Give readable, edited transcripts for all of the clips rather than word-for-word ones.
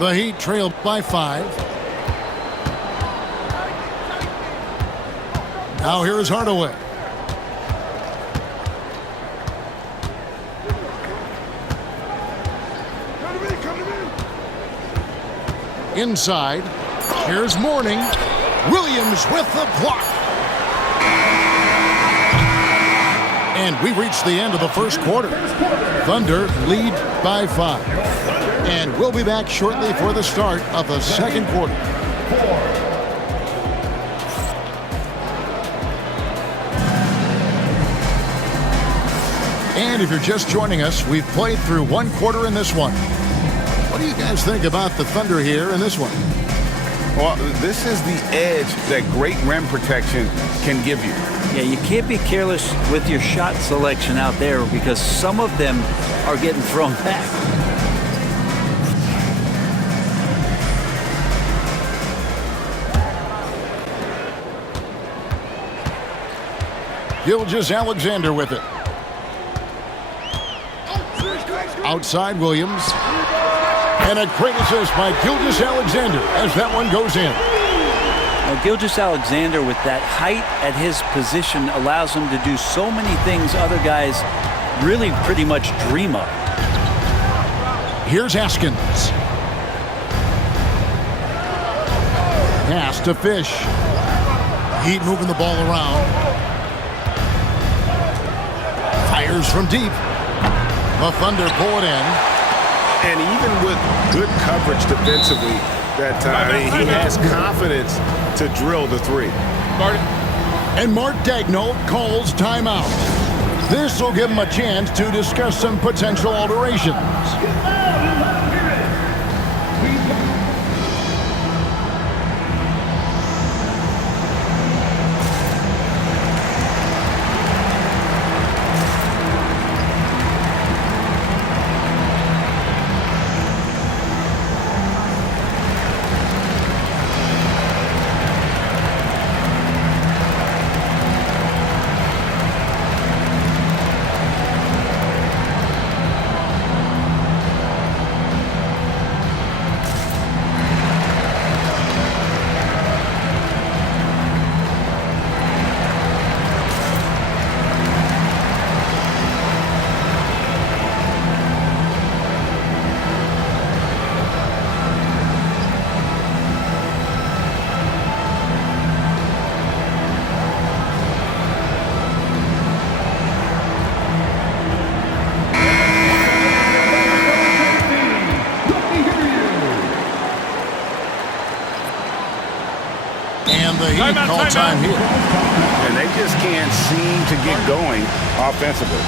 The Heat trailed by 5. Now here's Hardaway. Inside. Here's Mourning. Williams with the block. And we reached the end of the first quarter. Thunder lead by 5. And we'll be back shortly for the start of the second quarter. And if you're just joining us, we've played through one quarter in this one. What do you guys think about the Thunder here in this one? Well, this is the edge that great rim protection can give you. Yeah, you can't be careless with your shot selection out there because some of them are getting thrown back. Gilgeous-Alexander with it. Outside Williams. And a great assist by Gilgeous-Alexander as that one goes in. Now, Gilgeous-Alexander with that height at his position allows him to do so many things other guys really pretty much dream of. Here's Haskins. Pass to Fish. Heat moving the ball around. Fires from deep. The Thunder pull it in. And even with good coverage defensively that time, he has confidence to drill the three. And Mark Daigneault calls timeout. This will give him a chance to discuss some potential alterations. Time here. And they just can't seem to get going offensively.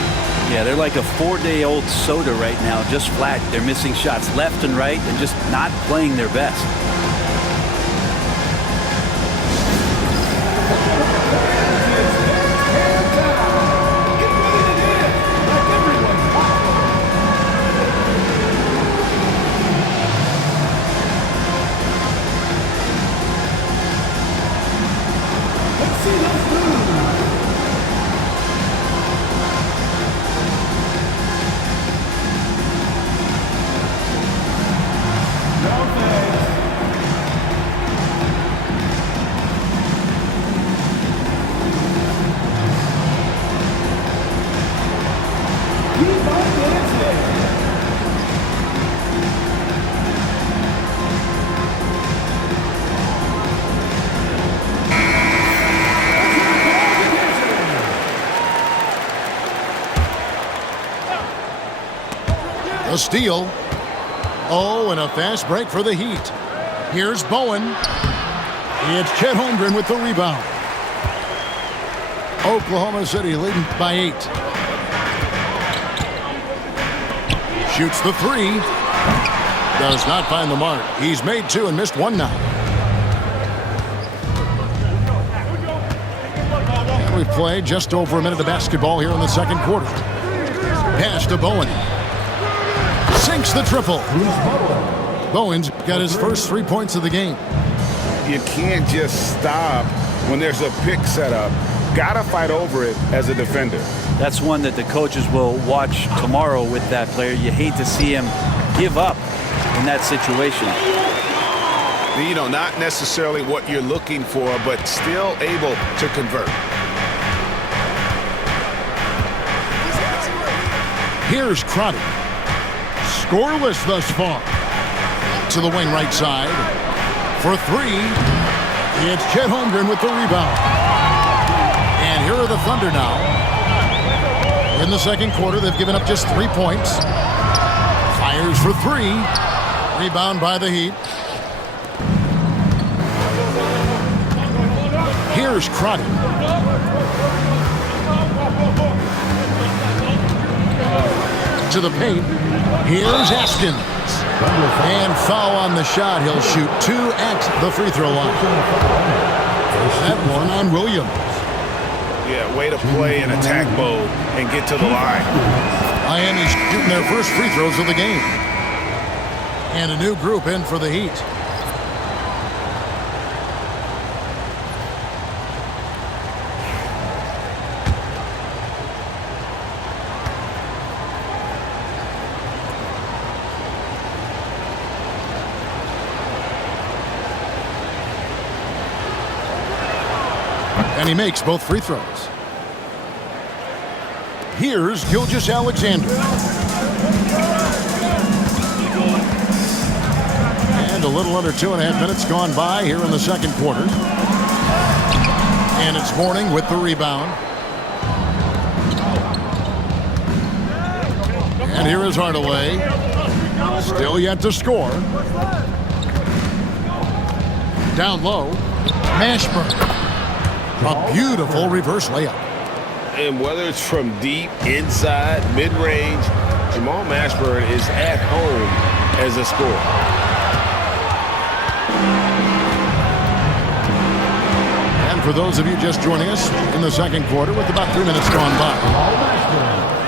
Yeah, they're like a 4-day-old soda right now, just flat. They're missing shots left and right and just not playing their best. A steal. Oh, and a fast break for the Heat. Here's Bowen. It's Chet Holmgren with the rebound. Oklahoma City leading by 8. Shoots the 3. Does not find the mark. He's made 2 and missed 1 now. And we played just over a minute of basketball here in the second quarter. Pass to Bowen. Sinks the triple. Bowen's got his first 3 points of the game. You can't just stop when there's a pick set up. Gotta fight over it as a defender. That's one that the coaches will watch tomorrow with that player. You hate to see him give up in that situation. You know, not necessarily what you're looking for, but still able to convert. Here's Crotty. Scoreless thus far. To the wing right side. For three, it's Chet Holmgren with the rebound. And here are the Thunder now. In the second quarter, they've given up just 3 points. Fires for three. Rebound by the Heat. Here's Crotty. To the paint. Here's Askins. And foul on the shot. He'll shoot 2 at the free throw line. That one on Williams. Yeah, way to play in attack mode and get to the line. Miami's shooting their first free throws of the game. And a new group in for the Heat. And he makes both free throws. Here's Gilgeous-Alexander. And a little under 2.5 minutes gone by here in the second quarter. And it's Mourning with the rebound. And here is Hardaway. Still yet to score. Down low. Mashburn. A beautiful reverse layup. And whether it's from deep, inside, mid-range, Jamal Mashburn is at home as a scorer. And for those of you just joining us in the second quarter with about 3 minutes gone by.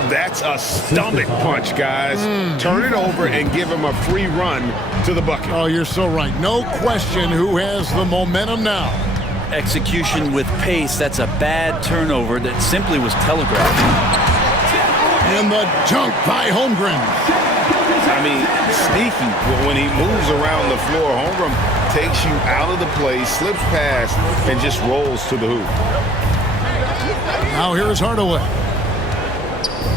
That's a stomach punch, guys. Turn it over and give him a free run to the bucket. Oh, you're so right. No question who has the momentum now. Execution with pace, that's a bad turnover that simply was telegraphed. And the dunk by Holmgren. I mean, sneaky. When he moves around the floor, Holmgren takes you out of the play, slips past, and just rolls to the hoop. Now here's Hardaway.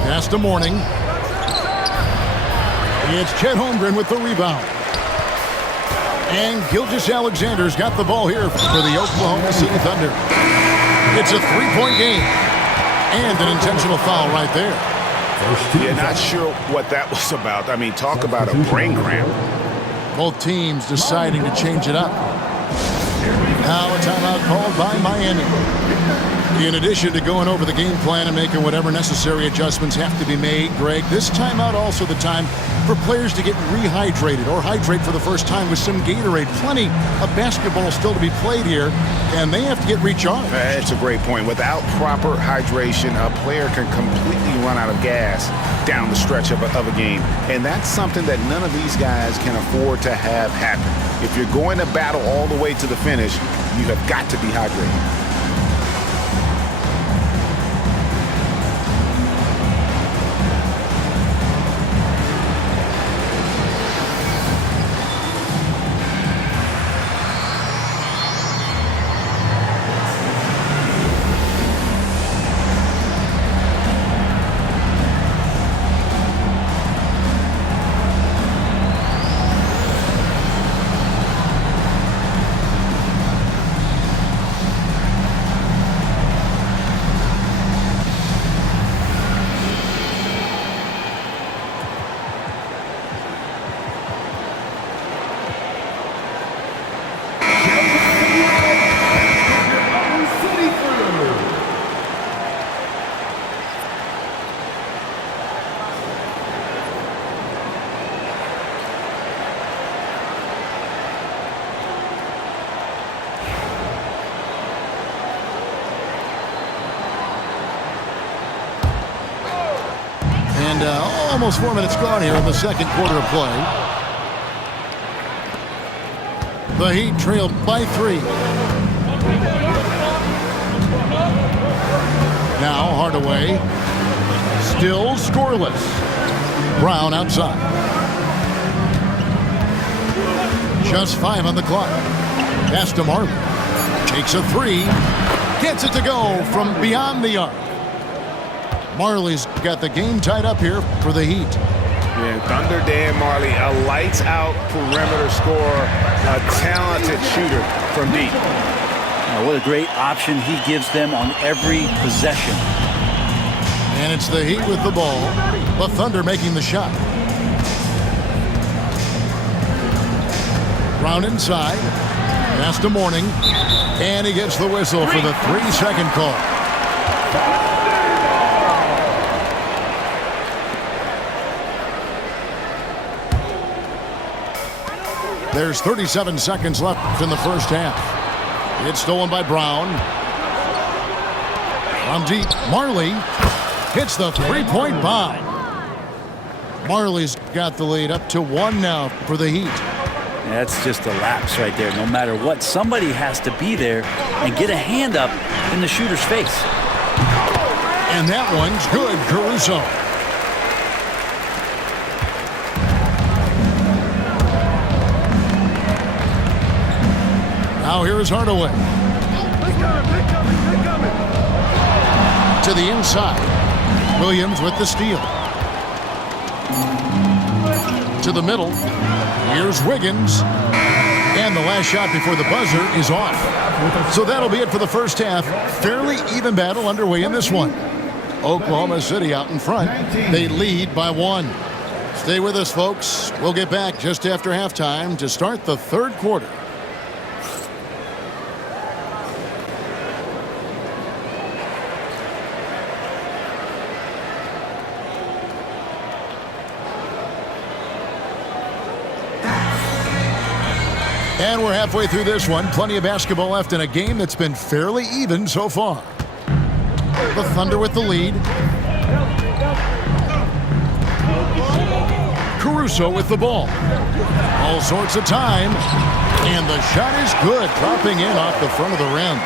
Pass to Mourning. It's Chet Holmgren with the rebound. And Gilgeous-Alexander's got the ball here for the Oklahoma City Thunder. It's a 3-point game. And an intentional foul right there. Yeah, not sure what that was about. I mean, talk about a brain cramp. Both teams deciding to change it up. Now a timeout called by Miami. In addition to going over the game plan and making whatever necessary adjustments have to be made, Greg, this timeout also the time for players to get rehydrated or hydrate for the first time with some Gatorade. Plenty of basketball still to be played here, and they have to get recharged. That's a great point. Without proper hydration, a player can completely run out of gas down the stretch of a game. And that's something that none of these guys can afford to have happen. If you're going to battle all the way to the finish, you have got to be hydrated. And almost 4 minutes gone here in the second quarter of play. The Heat trailed by 3. Now Hardaway, still scoreless. Brown outside. Just 5 on the clock. Pass to Marley. Takes a 3. Gets it to go from beyond the arc. Marley's got the game tied up here for the Heat. Yeah, Thunder Dan Marley, a lights-out perimeter scorer, a talented shooter from deep. What a great option he gives them on every possession. And it's the Heat with the ball. The Thunder making the shot. Brown inside. Pass to Mourning. And he gets the whistle for the 3-second call. There's 37 seconds left in the first half. It's stolen by Brown. From deep, Marley hits the three-point bomb. Marley's got the lead up to 1 now for the Heat. That's just a lapse right there. No matter what, somebody has to be there and get a hand up in the shooter's face. And that one's good, Caruso. Now here is Hardaway. To the inside. Williams with the steal. To the middle. Here's Wiggins. And the last shot before the buzzer is off. So that'll be it for the first half. Fairly even battle underway in this one. Oklahoma City out in front. They lead by 1. Stay with us, folks. We'll get back just after halftime to start the third quarter. And we're halfway through this one. Plenty of basketball left in a game that's been fairly even so far. The Thunder with the lead. Caruso with the ball. All sorts of time. And the shot is good, dropping in off the front of the rim.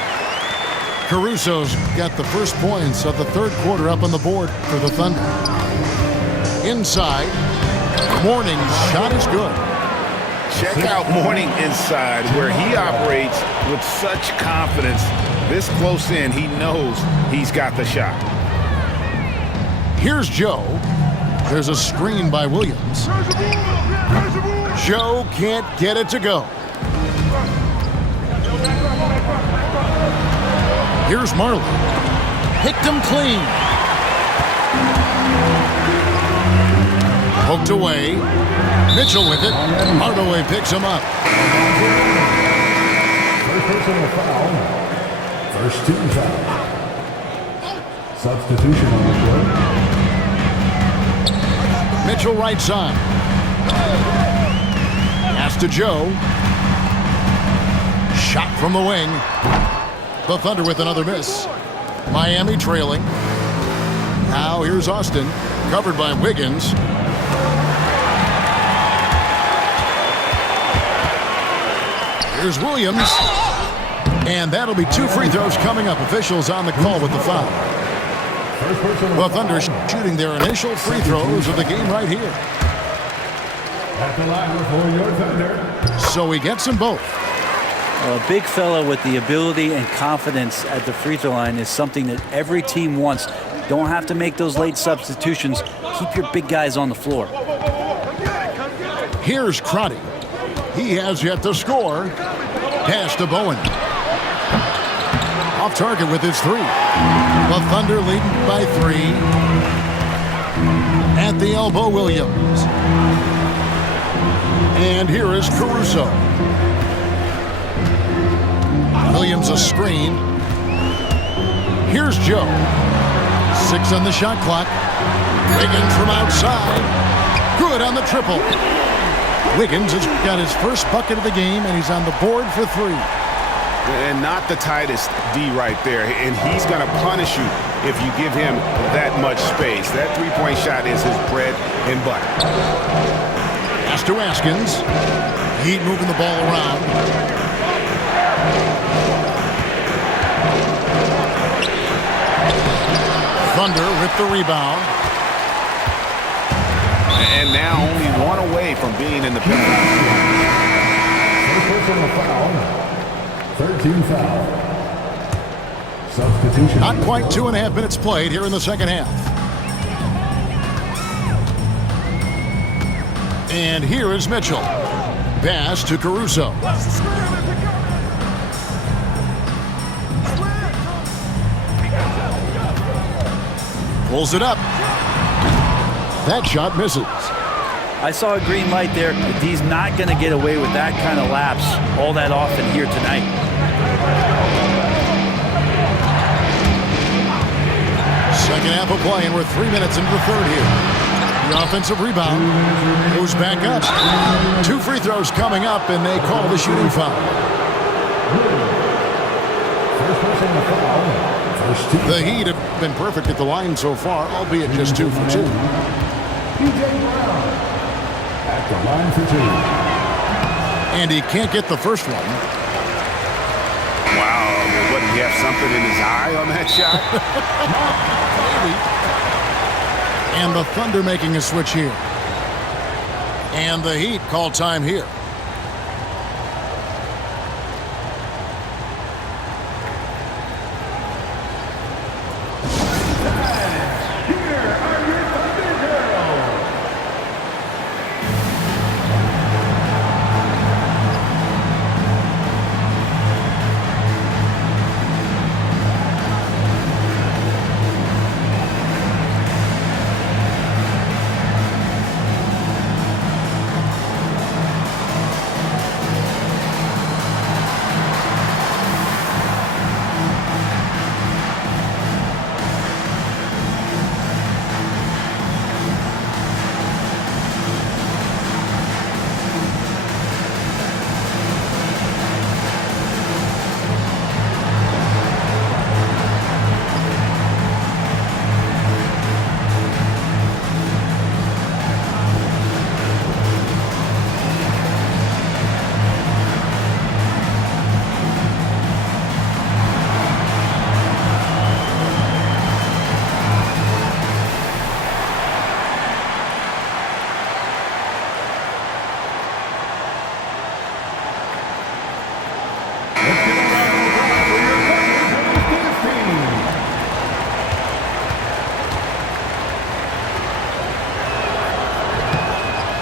Caruso's got the first points of the third quarter up on the board for the Thunder. Inside. Mourning's shot is good. Check out Mourning inside, where he operates with such confidence. This close in, he knows he's got the shot. Here's Joe. There's a screen by Williams. Joe can't get it to go. Here's Marley. Picked him clean. Poked away. Mitchell with it. Hardaway picks him up. First personal foul. First team foul. Substitution on the floor. Mitchell right side. Pass to Joe. Shot from the wing. The Thunder with another miss. Miami trailing. Now here's Austin. Covered by Wiggins. Here's Williams. And that'll be 2 free throws coming up. Officials on the call with the foul. The Thunder shooting their initial free throws of the game right here. At the line for your Thunder. So he gets them both. A big fella with the ability and confidence at the free throw line is something that every team wants. Don't have to make those late substitutions. Keep your big guys on the floor. Here's Crotty. He has yet to score. Pass to Bowen. Off target with his 3. The Thunder leading by 3. At the elbow, Williams. And here is Caruso. Williams a screen. Here's Joe. 6 on the shot clock. Wiggins from outside. Good on the triple. Wiggins has got his first bucket of the game, and he's on the board for 3. And not the tightest D right there. And he's going to punish you if you give him that much space. That three-point shot is his bread and butter. Pass to Askins. Heat moving the ball around. Thunder with the rebound. And now only 1 away from being in the penalty. First personal foul. 13 foul. Substitution. Not quite 2.5 minutes played here in the second half. And here is Mitchell. Pass to Caruso. Pulls it up. That shot misses. I saw a green light there. He's not going to get away with that kind of lapse all that often here tonight. Second half of play, and we're 3 minutes into the third here. The offensive rebound goes back up. 2 free throws coming up, and they call the shooting foul. First personal foul. First team. The Heat have been perfect at the line so far, albeit just 2 for 2. P.J. Brown at the line for 2. And he can't get the first one. Wow, what, did he have something in his eye on that shot? And the Thunder making a switch here. And the Heat call time here.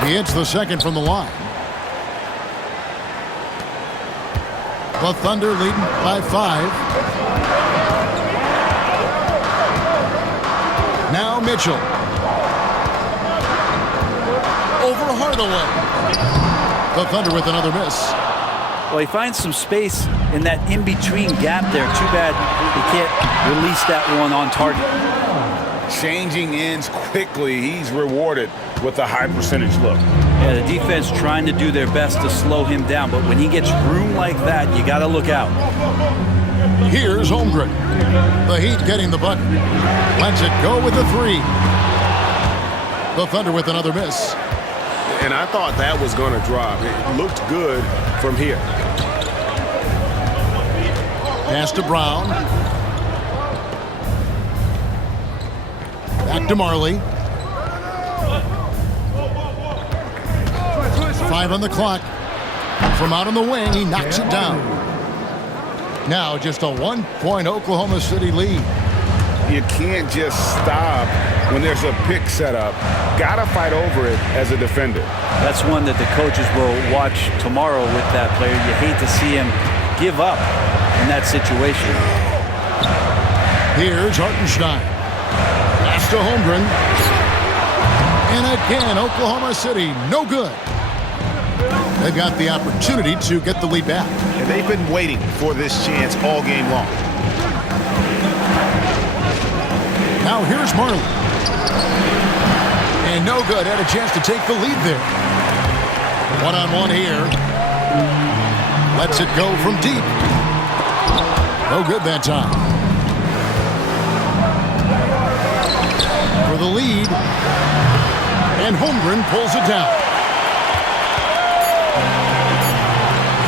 He hits the second from the line. The Thunder leading by 5. Now Mitchell. Over Hardaway. The Thunder with another miss. Well, he finds some space in that in-between gap there. Too bad he can't release that one on target. Changing ends quickly. He's rewarded with a high percentage look. Yeah, the defense trying to do their best to slow him down, but when he gets room like that, you got to look out. Here's Holmgren. The Heat getting the bucket. Lets it go with the 3. The Thunder with another miss. And I thought that was going to drop. It looked good from here. Pass to Brown. Back to Marley. 5 on the clock. From out on the wing, he knocks it down. Now just a 1-point Oklahoma City lead. You can't just stop when there's a pick set up. Gotta fight over it as a defender. That's one that the coaches will watch tomorrow with that player. You hate to see him give up in that situation. Here's Hartenstein. Pass to Holmgren. And again, Oklahoma City, no good. They've got the opportunity to get the lead back. And they've been waiting for this chance all game long. Now here's Marley. And no good. Had a chance to take the lead there. One-on-one here. Lets it go from deep. No good that time. For the lead. And Holmgren pulls it down.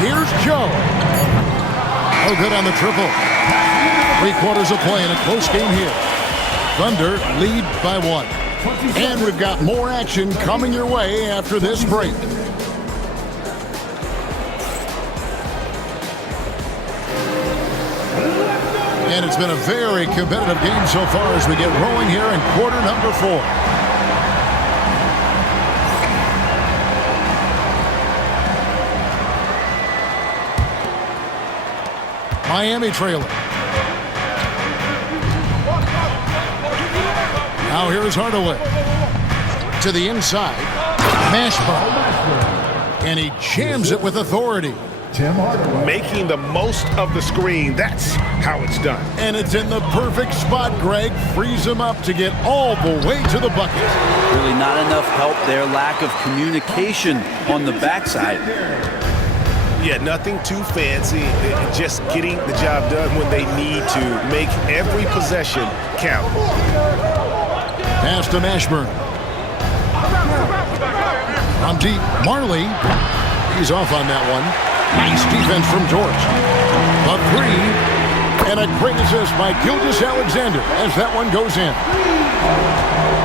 Here's Joe. No good on the triple. 3 quarters of play in a close game here. Thunder lead by 1. And we've got more action coming your way after this break. And it's been a very competitive game so far as we get rolling here in quarter number 4. Miami trailing. Now here's Hardaway. To the inside. Mashburn. And he jams it with authority. Tim Hardaway. Making the most of the screen. That's how it's done. And it's in the perfect spot, Greg. Frees him up to get all the way to the bucket. Really not enough help there. Lack of communication on the backside. Yeah, nothing too fancy. Just getting the job done when they need to. Make every possession count. Pass to Mashburn. From deep, Marley. He's off on that one. Nice defense from George. A 3. And a great assist by Gilgeous-Alexander as that one goes in.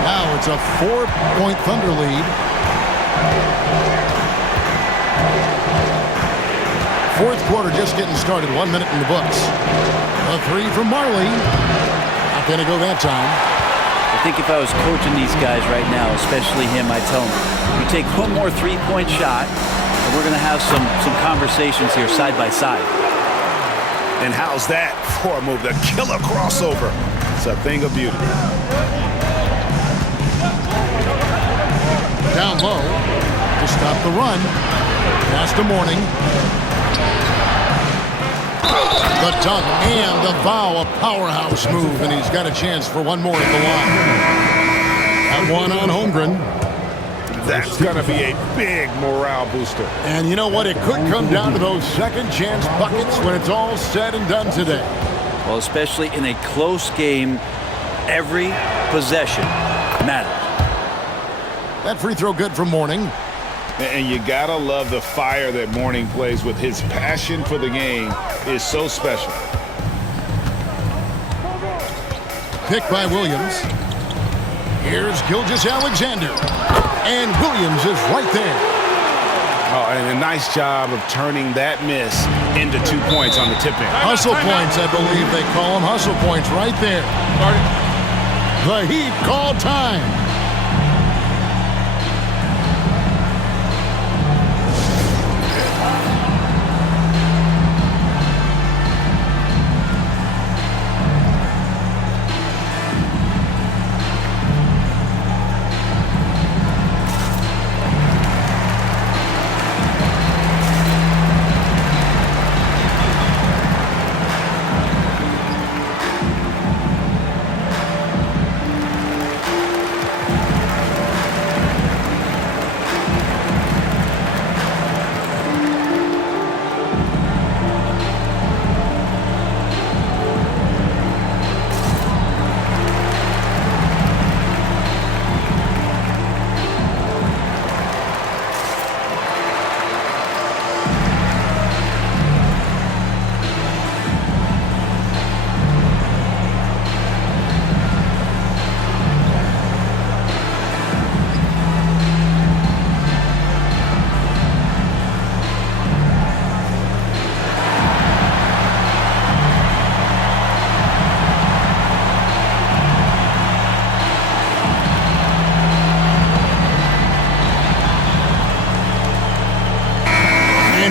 Now it's a 4-point Thunder lead. Fourth quarter just getting started. 1 minute in the books. A 3 from Marley. Not going to go that time. I think if I was coaching these guys right now, especially him, I'd tell him, you take one more three-point shot, and we're going to have some conversations here side by side. And how's that for a move? The killer crossover. It's a thing of beauty. Down low to stop the run. Pass to Mourning. The dunk and the foul, a powerhouse move, and he's got a chance for one more at the line. That one on Holmgren. That's going to be a big morale booster. And you know what? It could come down to those second chance buckets when it's all said and done today. Well, especially in a close game, every possession matters. That free throw good from Mourning. And you gotta love the fire that Mourning plays with. His passion for the game is so special. Picked by Williams. Here's Gilgeous-Alexander. And Williams is right there. Oh, and a nice job of turning that miss into 2 points on the tip-in. Hustle points, I believe they call them. Hustle points right there. The Heat call time.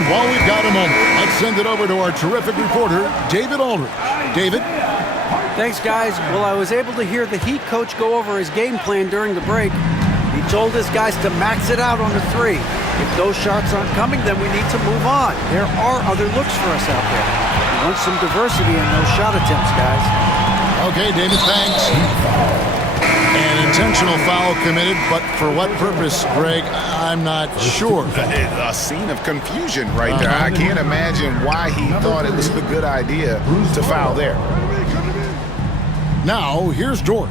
While we've got a moment, let's send it over to our terrific reporter, David Aldridge. David? Thanks, guys. Well, I was able to hear the Heat coach go over his game plan during the break. He told his guys to max it out on the 3. If those shots aren't coming, then we need to move on. There are other looks for us out there. We want some diversity in those shot attempts, guys. Okay, David, thanks. An intentional foul committed, but for what purpose, Greg? I'm not sure. A scene of confusion right there. I can't imagine why he thought it was a good idea to foul there. Now, here's George.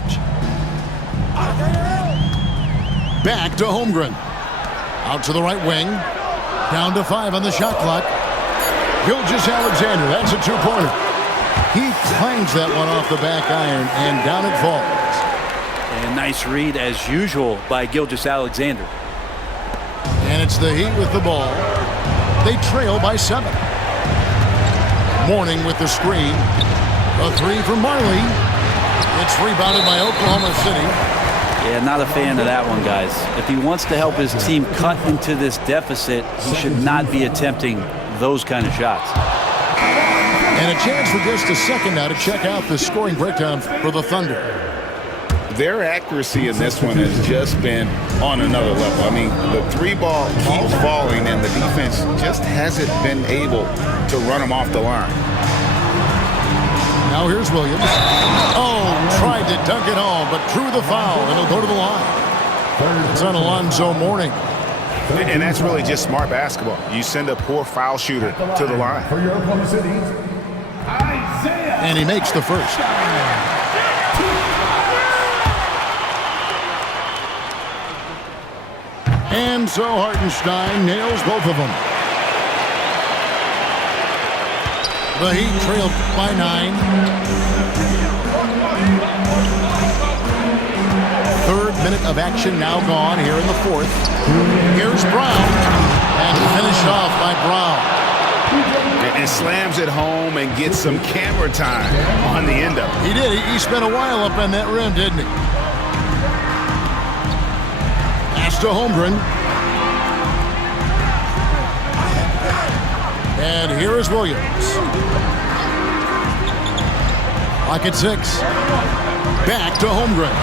Back to Holmgren. Out to the right wing. Down to 5 on the shot clock. Gilgeous-Alexander, that's a 2-pointer. He clangs that one off the back iron, and down it falls. And nice read, as usual, by Gilgeous-Alexander. And it's the Heat with the ball. They trail by 7. Mourning with the screen. A three from Marley. It's rebounded by Oklahoma City. Yeah, not a fan of that one, guys. If he wants to help his team cut into this deficit, he should not be attempting those kind of shots. And a chance for just a second now to check out the scoring breakdown for the Thunder. Their accuracy in this one has just been on another level. I mean, the three ball keeps falling, and the defense just hasn't been able to run them off the line. Now here's Williams. Oh, tried to dunk it home, but drew the foul, and he'll go to the line. It's on Alonzo Mourning. And that's really just smart basketball. You send a poor foul shooter to the line. For your Oklahoma City, Isaiah. And he makes the first. And so Hartenstein nails both of them. The Heat trailed by 9. Third minute of action now gone here in the fourth. Here's Brown. And finished off by Brown. And slams it home and gets some camera time on the end of it. He did. He spent a while up on that rim, didn't he? Pass to Holmgren. And here is Williams. Clock at 6. Back to Holmgren.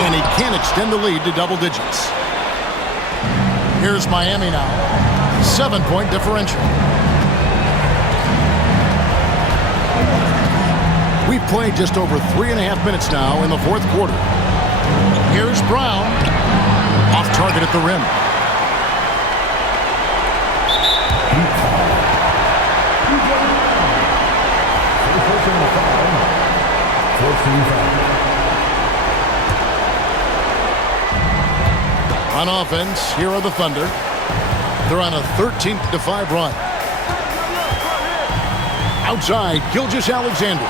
And he can't extend the lead to double digits. Here's Miami now. 7-point differential. We've played just over 3.5 minutes now in the fourth quarter. Here's Brown. Off target at the rim. On offense, here are the Thunder. They're on a 13-5 run. Outside, Gilgeous-Alexander.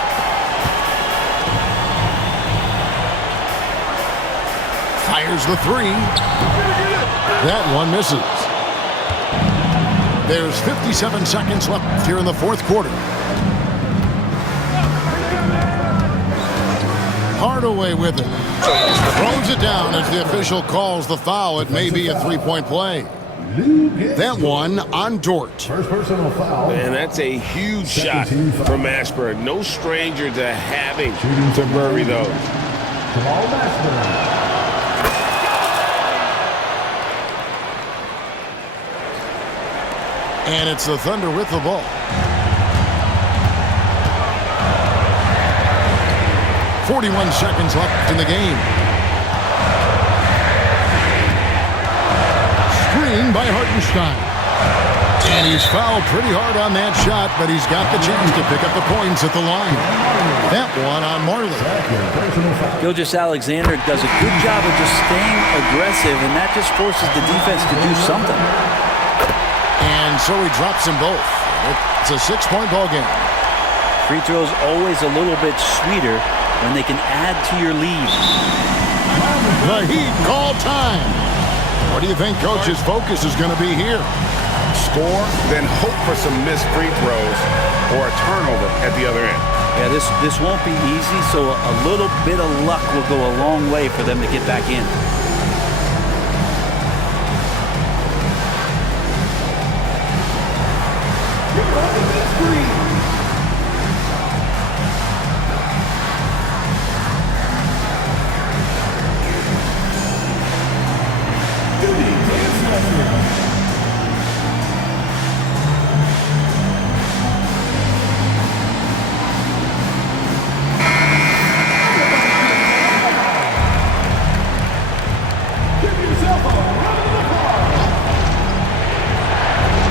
Fires the three. That one misses. There's 57 seconds left here in the fourth quarter. Hardaway with it. Throws it down as the official calls the foul. It may be a three-point play. That one on Dort. First personal foul. And that's a huge shot from Mashburn. No stranger to having to bury those. Jamal Mashburn. And it's the Thunder with the ball. 41 seconds left in the game. Screen by Hartenstein. And he's fouled pretty hard on that shot, but he's got the chance to pick up the points at the line. That one on Marley. Gilgeous-Alexander does a good job of just staying aggressive, and that just forces the defense to do something. And so he drops them both. It's a 6-point ball game. Free throws always a little bit sweeter when they can add to your lead. The Heat call time. What do you think Coach's focus is going to be here? Score, then hope for some missed free throws or a turnover at the other end. Yeah, this won't be easy, so a little bit of luck will go a long way for them to get back in.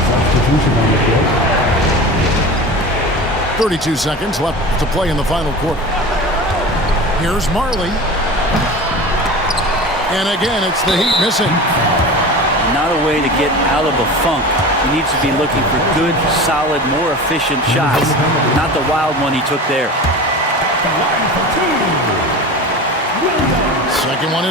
Substitution on the court. 32 seconds left to play in the final quarter. Here's Marley. And again, it's the Heat missing. Not a way to get out of a funk. He needs to be looking for good, solid, more efficient shots, not the wild one he took there. Second one is